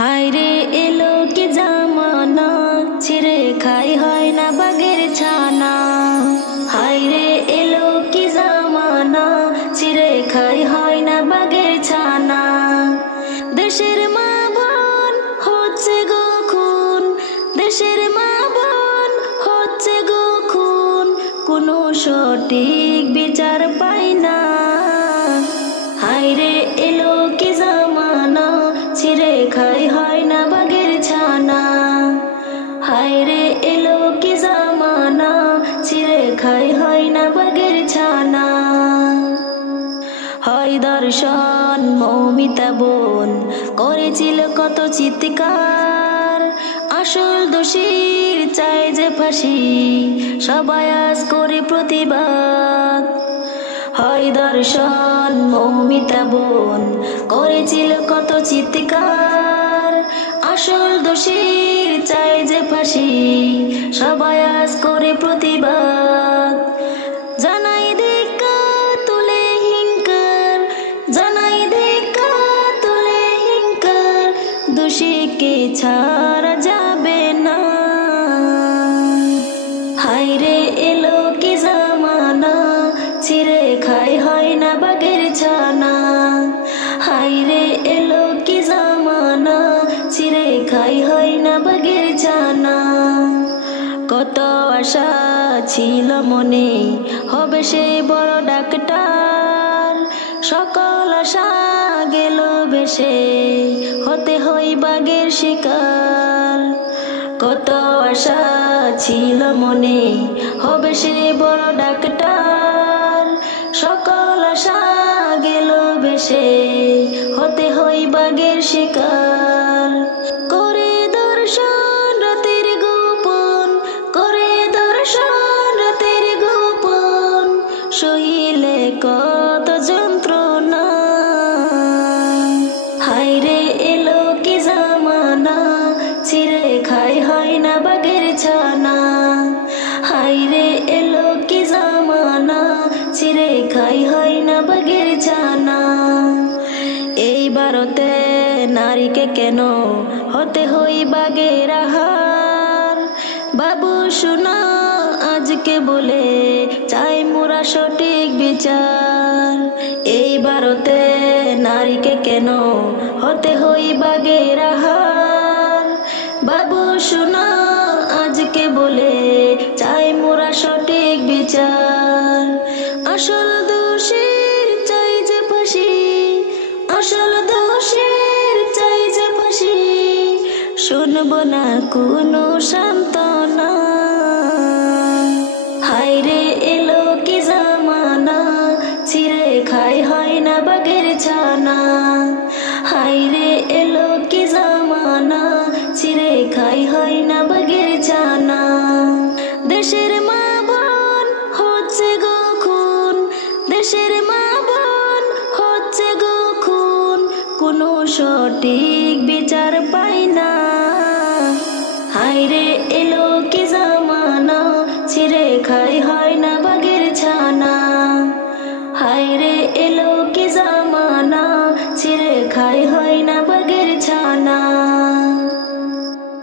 হায়রে এলো কি জামানা, ছিঁড়ে খাই হয় না বাগের ছানা। হায়রে এলো কি জামানা, ছিঁড়ে খাই হয় না বাগের ছানা। দেশের মা বোন হচ্ছে গো খুন, দেশের মা বোন হচ্ছে গো খুন, কোনো সঠিক বিচার পাই না। হায়রে এলো কি জামানা, ছিঁড়ে খাই হয় না বাগের ছানা। হায়রে এলো কি জামানা, ছিঁড়ে খাই হয় না বাগের ছানা। হয় দর্শন মৌমিতা বোন করেছিল কত চিৎকার, আসল দোষীর চাই যে ফাঁসি, সবাই আজ করে প্রতিবাদ। হয় দর্শন মৌমিতা বোন করেছিল কত চিৎকার, আসল দোষীর চাই যে ফাঁসি, সবাই আজ করে প্রতিবাদ। জানাই ধিক্কার তুলে হিংকার, জানাই ধিক্কার তুলে হিংকার, দোষীকে ছাড়া যাবে না। হায়রে এলো কি জামানা, ছিঁড়ে খাই হয় না বাগের ছানা। হায়রে এলো কি জামানা, ছিঁড়ে খাই হয় না বাগের ছানা। কত আশা ছিল মনে, হবে সে বড় ডাক্তার, সকল আশা গেল ভেসে, হতে হই বাগের শিকার। কত আশা ছিল মনে, হবে সে বড় ডাক্তার, সকল আশা গেল ভেসে, হতে হই বাগের শিকার। করে দর্শন রাতের গোপন, করে দর্শন রাতের গোপন, সহিলে কত যন্ত্রণা। হায়রে এলো কি জামানা, ছিঁড়ে খাই হয় না বাগের ছানা। হায়রে এলো কি জামানা, ছিঁড়ে খাই হয় না বাগের ছানা। এই ভারতে নারীকে কেন হতে হই বাগের আহার, বাবু শোনা আজকে বলে চাই মোরা সঠিক বিচার। এই ভারতে নারীকে কেন হতে হই বাগের আহার, বাবু শোনা আজকে বলে চাই মোরা সঠিক বিচার। আসল দোষীর চাই যে ফাঁসি, আসল দোষীর চাই যে ফাঁসি, শুনব না কোনো সান্ত্বনা। হায়রে এলো কি জামানা, ছিঁড়ে খাই হয় না বাগের ছানা। হায়রে এলো কি জামানা, ছিঁড়ে খাই হয় না বাগের ছানা। দেশের মা বোন হচ্ছে গো খুন, দেশের মা বোন হচ্ছে গো খুন, কোনো সঠিক বিচার পাই